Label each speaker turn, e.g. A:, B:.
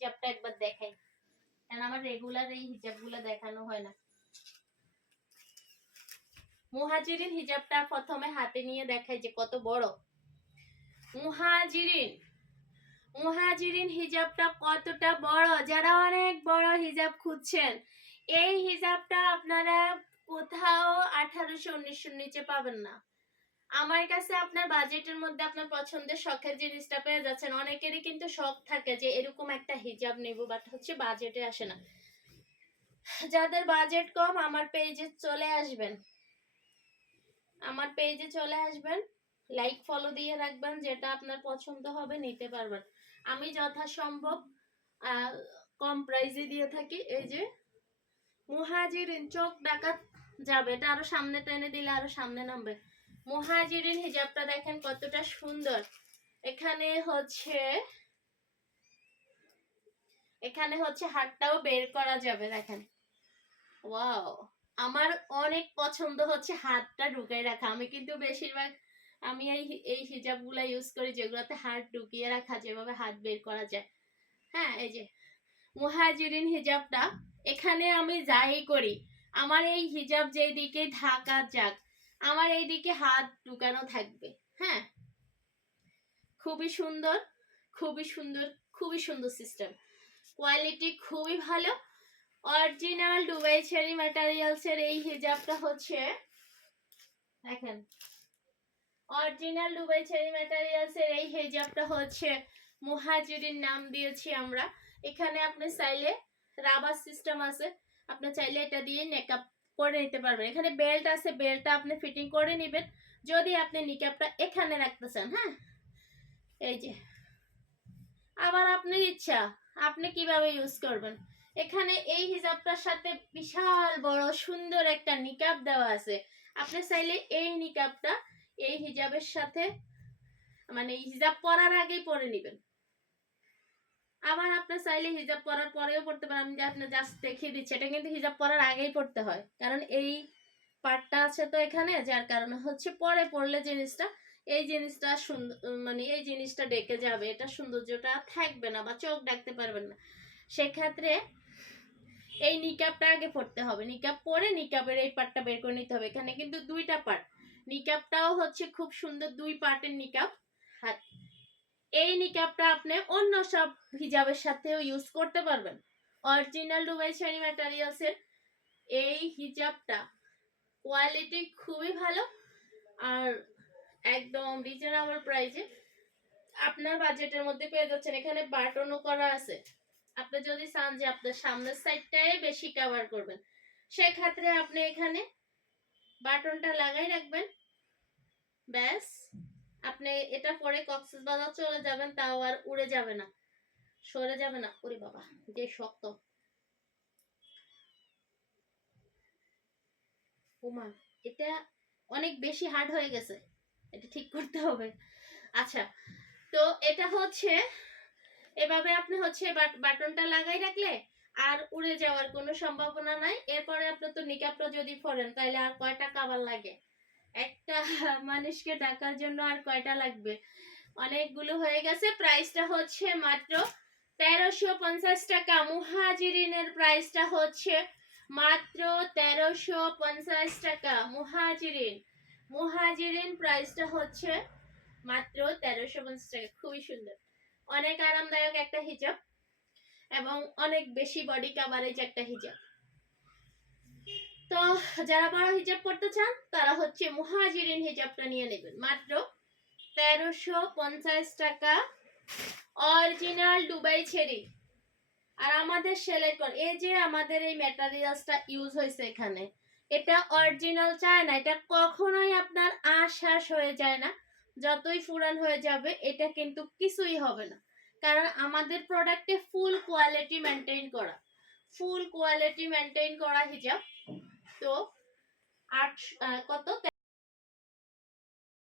A: হিজাবটা একবার দেখাই। কারণ আমার রেগুলার এই হিজাবগুলো দেখানো হয় না। মুহাজিরিন হিজাবটা প্রথমে হাতে নিয়ে দেখাই যে কত বড়। মুহাজিরিন মুহাজিরিন হিজাবটা কতটা বড়? যারা অনেক বড় হিজাব খুঁজছেন, এই হিজাবটা আপনারা কোথাও আঠারোশো, উনিশশোর নিচে পাবেন না। আমার কাছে আপনার বাজেটের মধ্যে আপনার পছন্দের শখের জিনিসটা পেয়ে যাচ্ছেন। অনেকেরই কিন্তু শখ থাকে যে এরকম একটা হিজাব নেব বাট হচ্ছে বাজেটে আসে না। যাদের বাজেট কম, আমার পেজে চলে আসবেন। আমার পেজে চলে আসবেন লাইক ফলো দিয়ে রাখবেন, যেটা আপনার পছন্দ হবে, নিতে পারবেন। আমি যথাসম্ভব কম প্রাইসে দিয়ে থাকি। এই যে মুহাজির চোখ ডাকাত যাবে। এটা আরও সামনে টেনে দিলে আরও সামনে নামবে। মুহাজিরিন হিজাবটা দেখেন কতটা সুন্দর। এখানে হচ্ছে এখানে হচ্ছে হাতটাও বের করা যাবে, দেখেন। ওয়াও, আমার অনেক পছন্দ হচ্ছে হাতটা ঢুকিয়ে রাখা। আমি কিন্তু বেশিরভাগ আমি এই এই হিজাবগুলা ইউজ করি যেগুলোতে হাত ঢুকিয়ে রাখা, যেভাবে হাত বের করা যায়। হ্যাঁ এই যে মুহাজিরিন হিজাবটা। এখানে আমি যাই করি। আমার এই হিজাব যেদিকে ঢাকা যাক আমার এই দিকে হাত ঢুকানো থাকবে হ্যাঁ? খুবই সুন্দর খুবই সুন্দর খুবই সুন্দর সিস্টেম কোয়ালিটি খুবই ভালো। অরিজিনাল দুবাই চেরি ম্যাটেরিয়ালস এর এই হিজাবটা হচ্ছে, দেখেন। অরিজিনাল দুবাই চেরি ম্যাটেরিয়ালস এর এই হিজাবটা হচ্ছে মুহাজিরিন নাম দিয়েছি আমরা। এখানে আপনি চাইলে রাবার সিস্টেম আছে। আপনি চাইলে এটা দিয়ে মেকআপ করে নিতে পারবেন। এখানে বেল্ট আছে বেল্টটা আপনি ফিটিং করে নেবেন। যদি আপনি নিকাপটা এখানে রাখতে চান হ্যাঁ? এই যে। আবার আপনার ইচ্ছা, আপনি কীভাবে ইউজ করবেন? এখানে এই হিজাবটার সাথে বিশাল বড় সুন্দর একটা নিকাপ দেওয়া আছে। আপনি চাইলে এই নিকাপটা এই হিজাবের সাথে মানে হিজাব পরার আগেই পরে নেবেন। আবার আপনার চাইলে হিজাব পরার পরেও পড়তে পারেন। আমি যে আপনি জাস্ট দেখিয়ে দিচ্ছি, এটা কিন্তু হিজাব পরার আগেই পড়তে হয়। কারণ এই পার্টটা আছে তো এখানে, যার কারণে হচ্ছে পরে পড়লে জিনিসটা, এই জিনিসটা সুন্দর মানে এই জিনিসটা ডেকে যাবে। এটা সৌন্দর্যটা থাকবে না বা চোখ ডাকতে পারবেন না। সেক্ষেত্রে এই নিকাপটা আগে পড়তে হবে। নিকাপ পরে নিকাপের এই পার্টটা বের করে নিতে হবে। এখানে কিন্তু দুইটা পার্ট নিকাপটাও হচ্ছে খুব সুন্দর দুই পার্টের নিকাপ হাত এই নিকাপটা আপনি অন্য সব হিজাবের সাথেও ইউজ করতে পারবেন। অরিজিনাল দুবাই শাড়ি ম্যাটেরিয়ালসের এই হিজাবটা কোয়ালিটি খুবই ভালো আর একদম রিজনেবল প্রাইসে আপনার বাজেটের মধ্যে পেয়ে যাচ্ছেন। এখানে বাটনও করা আছে। আপনি যদি চান যে আপনার সামনের সাইডটাই বেশি কভার করবেন, সেক্ষেত্রে আপনি এখানে বাটনটা লাগাই রাখবেন। ব্যাস। আপনি এটা পরে কক্সেস বাজার চলে যাবেন, তাও আর উড়ে যাবে না। সরে যাবে না। ওরে বাবা, যে শক্ত। ওমা, এটা অনেক বেশি হার্ড হয়ে গেছে। এটা ঠিক করতে হবে। আচ্ছা তো এটা হচ্ছে, এভাবে আপনি হচ্ছে বাটনটা লাগাই রাখলে আর উড়ে যাওয়ার কোনো সম্ভাবনা নাই। এরপরে আপনি তো নিকাপটা যদি পরেন তাহলে আর কয়টা কাবার লাগে? একটা মানুষকে ডাকার জন্য আর কয়টা লাগবে? অনেকগুলো হয়ে গেছে প্রাইসটা হচ্ছে মাত্র তেরোশো পঞ্চাশ টাকা। মুহাজিরিনের প্রাইসটা হচ্ছে মাত্র তেরোশো পঞ্চাশ টাকা। মুহাজিরিন মুহাজিরিন প্রাইসটা হচ্ছে মাত্র তেরোশো পঞ্চাশ টাকা। খুবই সুন্দর। অনেক আরামদায়ক একটা হিজাব এবং অনেক বেশি বডি কাভারেজ একটা হিজাব। যারা বড় হিজাব পড়তে চান, তারা হচ্ছে মুহাজিরিন হিজাবটা নিয়ে নেবেন। মাত্র তেরোশো পঞ্চাশ টাকা। অরিজিনাল দুবাই ছেড়ি আর আমাদের সেলাই কর এই যে আমাদের এই ম্যাটেরিয়ালসটা ইউজ হয়েছে এখানে, এটা অরিজিনাল চায় না, এটা কখনোই আপনার আশ্বাস হয়ে যায় না। যতই ফুরান হয়ে যাবে, এটা কিন্তু কিছুই হবে না। কারণ আমাদের প্রোডাক্টে ফুল কোয়ালিটি মেনটেন করা। ফুল কোয়ালিটি মেনটেন করা হিজাব। তো আট আহ, কত